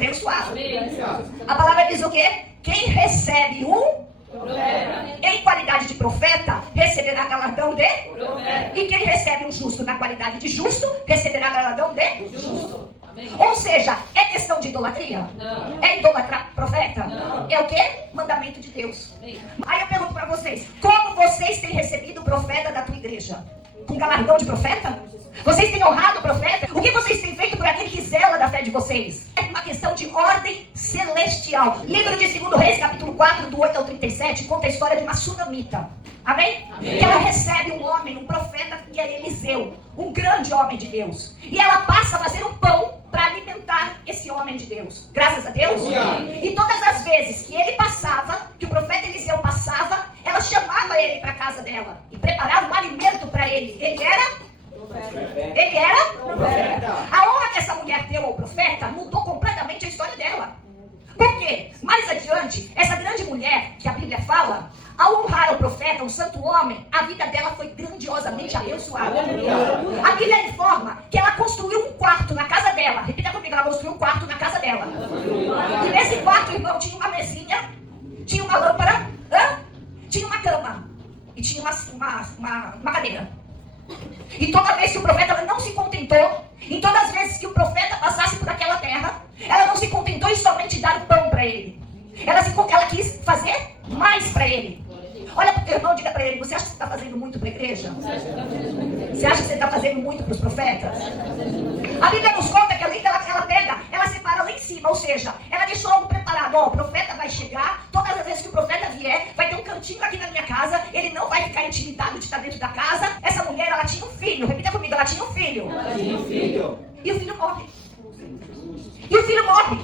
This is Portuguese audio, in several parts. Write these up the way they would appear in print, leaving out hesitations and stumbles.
abençoado. A palavra diz o quê? Quem recebe um em qualidade de profeta, receberá galardão de profeta. E quem recebe um justo na qualidade de justo, receberá galardão de justo. Ou seja, é questão de idolatria? Não. É idolatrar profeta? Não. É o quê? Mandamento de Deus. Aí eu pergunto para vocês, como vocês têm recebido o profeta da tua igreja? Com galardão de profeta? Vocês têm honrado o profeta? O que vocês têm feito por aquele que zela da fé de vocês? É uma questão de ordem celestial. Livro de 2 Reis, capítulo 4, do 8 ao 37, conta a história de uma sunamita. Amém? Amém. E ela recebe um homem, um profeta que é Eliseu, um grande homem de Deus. E ela passa a fazer um pão para alimentar esse homem de Deus. Graças a Deus. Amém. E todas as vezes que ele passava, que o profeta Eliseu passava, ela chamava ele para a casa dela e preparava um alimento para ele. Ele era profeta. A honra que essa mulher deu ao profeta mudou completamente a história dela. Por quê? Mais adiante, essa grande mulher que a Bíblia fala, ao honrar o profeta, um santo homem, a vida dela foi grandiosamente abençoada. A Bíblia informa que ela construiu um quarto na casa dela. Repita comigo, ela construiu um quarto na casa dela. E nesse quarto, irmão, tinha uma mesinha, tinha uma lâmpada, tinha uma cama e tinha uma cadeira. E toda vez que o profeta, ela não se contentou, em todas as vezes que o profeta passasse por aquela terra, ela não se contentou em somente dar o pão para ele. Ela quis fazer mais para ele. Olha para o teu irmão, diga para ele, você acha que você está fazendo muito para a igreja? Você acha que você está fazendo muito para os profetas? A Bíblia nos conta que ali ela pega, ela separa lá em cima, ou seja, ela deixou algo preparado. Ó, o profeta vai chegar, todas as vezes que o profeta vier, vai ter um cantinho aqui na minha casa, ele não vai ficar intimidado de estar dentro da casa. Essa mulher, ela tinha um filho, repita comigo, ela tinha um filho. E o filho morre.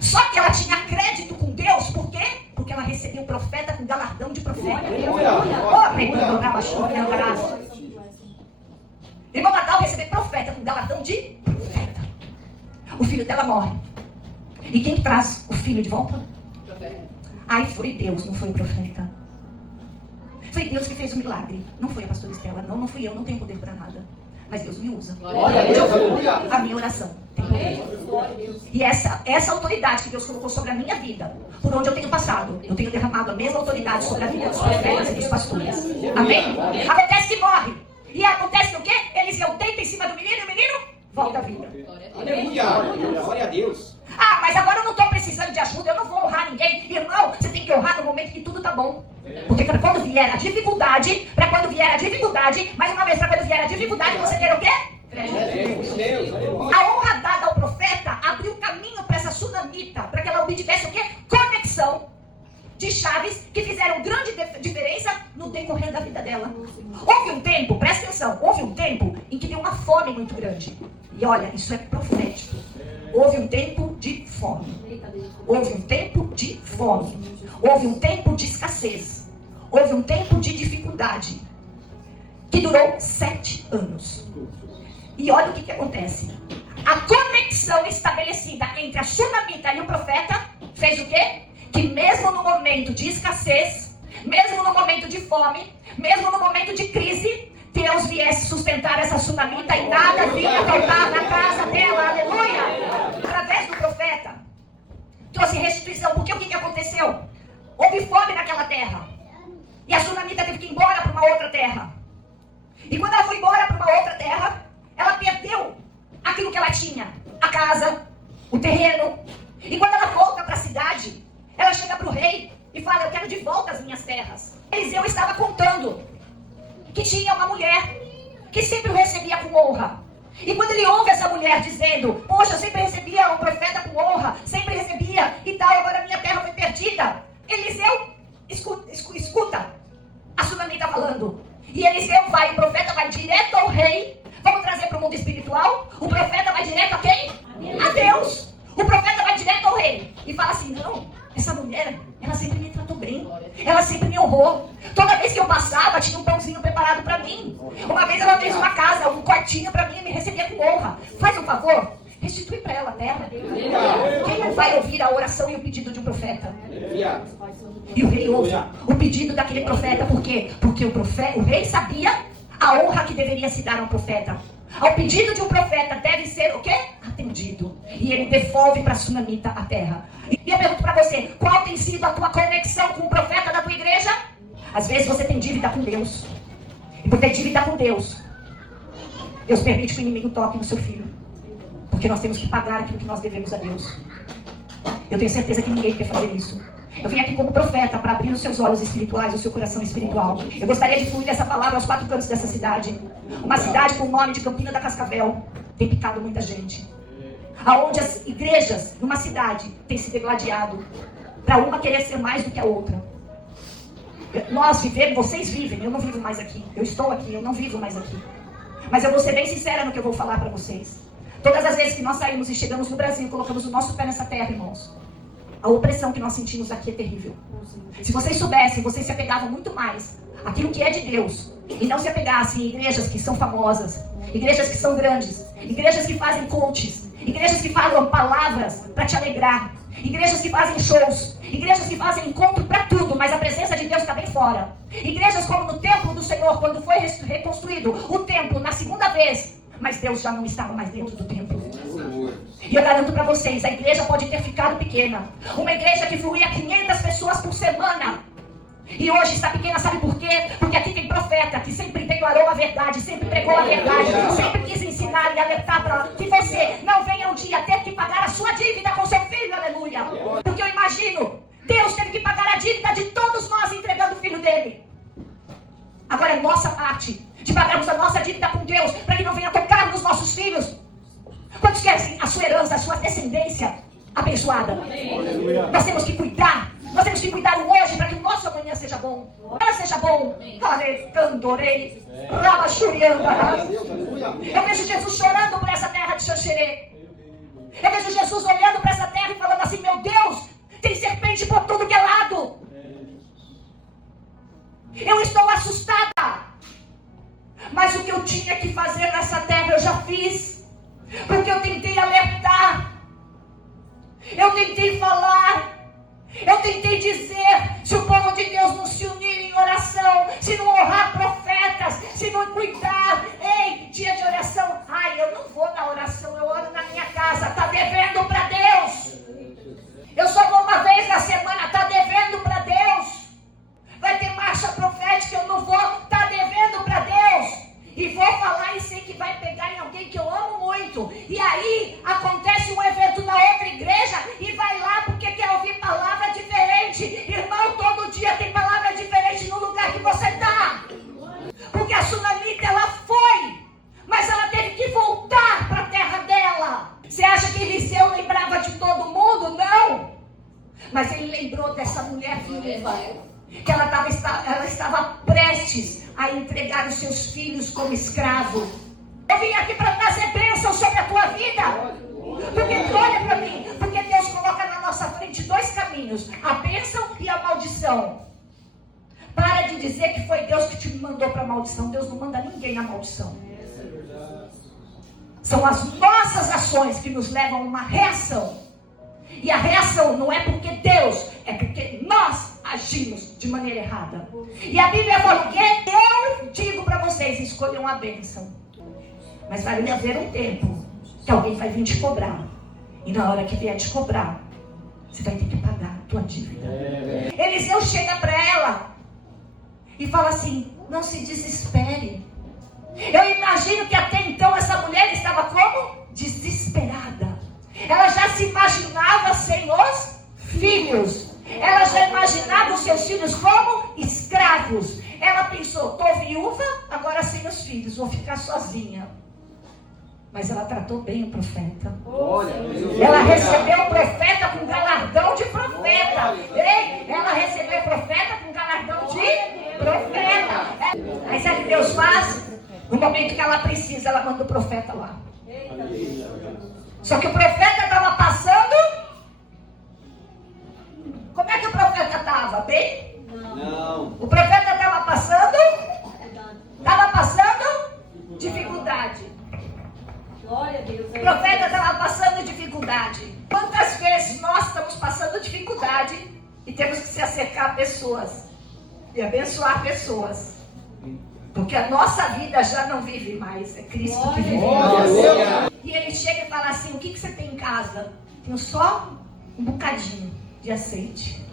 Só que ela tinha crédito com Deus, por quê? Porque ela recebeu o profeta com galardão de profeta. Irmão Natal receber profeta com galardão de profeta. O filho dela morre. E quem traz o filho de volta? Aí foi Deus, não foi o profeta. Foi Deus que fez o milagre. Não foi a pastora Estela, não fui eu, não tenho poder para nada. Mas Deus me usa. A minha oração tem poder. E essa autoridade que Deus colocou sobre a minha vida, por onde eu tenho passado, eu tenho derramado a mesma autoridade sobre a vida dos profetas e dos pastores. Amém? Acontece que morre. E acontece o quê? Eliseu deita em cima do menino e o menino volta à vida. Glória a Deus. Ah, mas agora eu não estou precisando de ajuda, eu não vou honrar ninguém. Irmão, você tem que honrar no momento que tudo está bom. Porque para quando vier a dificuldade, mais uma vez, para quando vier a dificuldade, você ter o quê? A honra dada ao profeta abriu caminho para essa sunamita, para que ela obtivesse o quê? Conexão de chaves que fizeram grande diferença no decorrer da vida dela. Houve um tempo, presta atenção, em que deu uma fome muito grande. E olha, isso é profético. Houve um tempo de fome. Houve um tempo de escassez. Houve um tempo de dificuldade. Que durou 7 anos. E olha o que acontece. A conexão estabelecida entre a sunamita e o profeta fez o quê? Que mesmo no momento de escassez, mesmo no momento de fome, mesmo no momento de crise, Deus viesse sustentar essa sunamita e nada vinha faltar na casa dela. Aleluia! Através do profeta, trouxe restituição. Porque o que aconteceu? Houve fome naquela terra. E a sunamita teve que ir embora para uma outra terra. E quando ela foi embora para uma outra terra, ela perdeu aquilo que ela tinha. A casa, o terreno. E quando ela volta para a cidade, ela chega para o rei e fala, eu quero de volta as minhas terras. Eliseu estava contando que tinha uma mulher que sempre o recebia com honra. E quando ele ouve essa mulher dizendo, poxa, eu sempre recebia um profeta com honra, sempre recebia e tal, agora a minha terra foi perdida. Eliseu escuta a sunamita falando. E Eliseu vai, o profeta vai direto ao rei. Vamos trazer para o mundo espiritual. O profeta vai direto a quem? A Deus. O profeta vai direto ao rei e fala assim, não, essa mulher, ela sempre me tratou bem, ela sempre me honrou. Toda vez que eu passava, tinha um pãozinho preparado para mim. Uma vez ela fez uma casa, um quartinho para mim e me recebia com honra. Faz um favor, restitui para ela a terra. Quem não vai ouvir a oração e o pedido de um profeta? E o rei ouve o pedido daquele profeta. Por quê? Porque o rei sabia a honra que deveria se dar ao profeta. Ao pedido de um profeta deve ser o quê? Atendido. e ele devolve para a sunamita a terra. E eu pergunto para você, qual tem sido a tua conexão com o profeta da tua igreja? Às vezes você tem dívida com Deus. E por ter dívida com Deus, Deus permite que o inimigo toque no seu filho. Porque nós temos que pagar aquilo que nós devemos a Deus. Eu tenho certeza que ninguém quer fazer isso. Eu vim aqui como profeta para abrir os seus olhos espirituais, o seu coração espiritual. Eu gostaria de fluir essa palavra aos 4 cantos dessa cidade. Uma cidade com o nome de Campina da Cascavel. Tem picado muita gente. Aonde as igrejas numa cidade têm se degladiado para uma querer ser mais do que a outra. Nós vivemos, vocês vivem, eu não vivo mais aqui. Eu estou aqui, eu não vivo mais aqui. Mas eu vou ser bem sincera no que eu vou falar para vocês. Todas as vezes que nós saímos e chegamos no Brasil, colocamos o nosso pé nessa terra, irmãos, a opressão que nós sentimos aqui é terrível. Se vocês soubessem, vocês se apegavam muito mais àquilo que é de Deus. E não se apegassem em igrejas que são famosas, igrejas que são grandes, igrejas que fazem coaches, igrejas que falam palavras para te alegrar, igrejas que fazem shows, igrejas que fazem encontro para tudo, mas a presença de Deus está bem fora. Igrejas como no templo do Senhor, quando foi reconstruído o templo na segunda vez, mas Deus já não estava mais dentro do templo. E eu garanto para vocês, a igreja pode ter ficado pequena. Uma igreja que fluía 500 pessoas por semana. E hoje está pequena, sabe por quê? Porque aqui tem profeta que sempre declarou a verdade, sempre pregou a verdade, sempre quis ensinar e alertar para que você não venha um dia ter que pagar a sua dívida com seu filho, aleluia. Porque eu imagino, Deus teve que pagar a dívida de todos nós entregando o filho dele. Agora é nossa parte de pagarmos a nossa dívida com Deus, para que não venha tocar nos nossos filhos. Quantos querem a sua herança, a sua descendência abençoada? Nós temos que cuidar. Nós temos que cuidar o hoje para que o nosso amanhã seja bom. Ela seja bom. Eu vejo Jesus chorando por essa terra de Xanxerê. Eu vejo Jesus olhando para essa terra e falando assim: meu Deus, tem serpente por tudo que é lado. Eu estou assustada. Mas o que eu tinha que fazer nessa terra eu já fiz. Porque eu tentei alertar. Eu tentei falar. Eu tentei dizer, se o povo de Deus não se unir em oração, se não honrar profetas, se não cuidar, ei, dia de oração, ai, eu não vou na oração, eu oro na minha casa, tá devendo para Deus. Eu só vou uma vez na semana, tá devendo para Deus. Vai ter marcha profética, eu não vou, tá devendo para Deus. E vou falar e sei que vai pegar em alguém que eu amo muito. E aí, acontece um evento na outra igreja e vai lá porque quer ouvir palavra diferente. Irmão, todo dia tem palavra diferente no lugar que você está. Porque a sunamita, ela foi, mas ela teve que voltar para a terra dela. Você acha que Eliseu lembrava de todo mundo? Não. Mas ele lembrou dessa mulher viúva, que ela estava prestes a entregar os seus filhos como escravo. Eu vim aqui para trazer bênção sobre a tua vida. Porque olha para mim, porque Deus coloca na nossa frente 2 caminhos: a bênção e a maldição. Para de dizer que foi Deus que te mandou para a maldição. Deus não manda ninguém na maldição. São as nossas ações que nos levam a uma reação. E a reação não é porque Deus, é porque nós agimos de maneira errada. E a Bíblia fala que eu digo para vocês: escolham a bênção. Mas vai haver um tempo que alguém vai vir te cobrar. E na hora que vier te cobrar, você vai ter que pagar a tua dívida. Eliseu chega para ela e fala assim: não se desespere. Eu imagino que até então essa mulher estava como? Desesperada. Ela já se imaginava sem os filhos. Ela já imaginava os seus filhos como escravos. Ela pensou: estou viúva, agora sem os filhos, vou ficar sozinha. Mas ela tratou bem o profeta. Ela recebeu o profeta com galardão de profeta. Ei, ela recebeu o profeta com galardão de profeta. Aí sabe o que Deus faz? No momento que ela precisa, ela manda o profeta lá. Só que o profeta estava passando. Como é que o profeta estava? Bem? Não. O profeta estava passando dificuldade. Glória a Deus. O profeta estava passando dificuldade. Quantas vezes nós estamos passando dificuldade e temos que se acercar a pessoas e abençoar pessoas? Porque a nossa vida já não vive mais, é Cristo que vive em nós. E ele chega e fala assim: o que você tem em casa? casa tem só um bocadinho de azeite.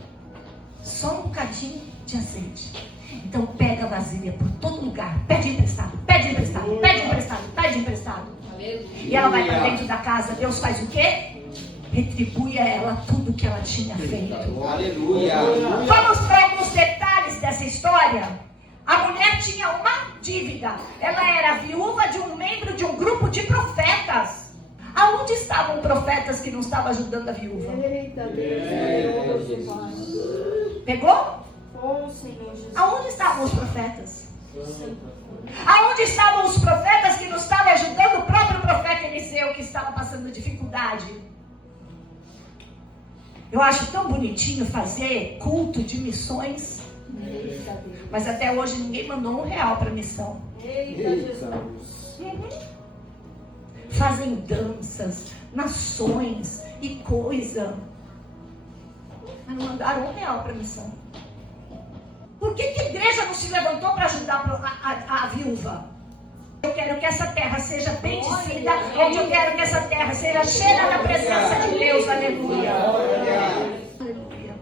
Só um bocadinho de azeite. Então pega a vasilha por todo lugar. Pede emprestado, pede emprestado, pede emprestado, pede emprestado. E ela vai para dentro da casa. Deus faz o quê? Retribui a ela tudo que ela tinha feito. Aleluia. Vamos para alguns detalhes dessa história. A mulher tinha uma dívida. Ela era viúva de um membro de um grupo de profetas. Aonde estavam profetas que não estavam ajudando a viúva? Eita Deus, Jesus. Pegou? Oh, Senhor Jesus. Aonde estavam os profetas? Aonde estavam os profetas que não estavam ajudando o próprio profeta Eliseu, que estava passando dificuldade? Eu acho tão bonitinho fazer culto de missões, mas até hoje ninguém mandou R$1 para missão. Eita Jesus. Fazem danças, nações e coisa, mas não mandaram R$1 para missão. Por que a igreja não se levantou para ajudar a viúva? Eu quero que essa terra seja bendizida, onde eu quero que essa terra seja cheia da presença de Deus. Aleluia. Aleluia.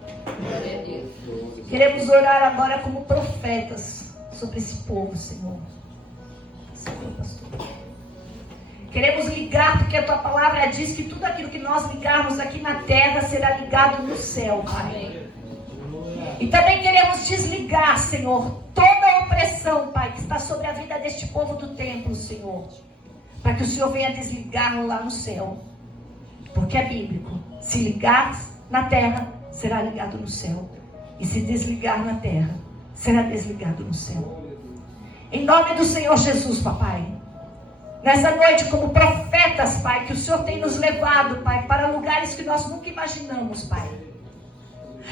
Queremos orar agora como profetas sobre esse povo, Senhor. Senhor, pastor. Queremos ligar, porque a tua palavra diz que tudo aquilo que nós ligarmos aqui na terra será ligado no céu, Pai. E também queremos desligar, Senhor, toda a opressão, Pai, que está sobre a vida deste povo do templo, Senhor. Para que o Senhor venha desligar lá no céu. Porque é bíblico. Se ligar na terra, será ligado no céu. E se desligar na terra, será desligado no céu. Em nome do Senhor Jesus, papai. Nessa noite, como profetas, Pai, que o Senhor tem nos levado, Pai, para lugares que nós nunca imaginamos, Pai.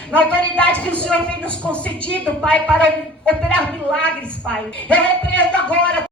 Na autoridade que o Senhor tem nos concedido, Pai, para operar milagres, Pai. Eu repreendo agora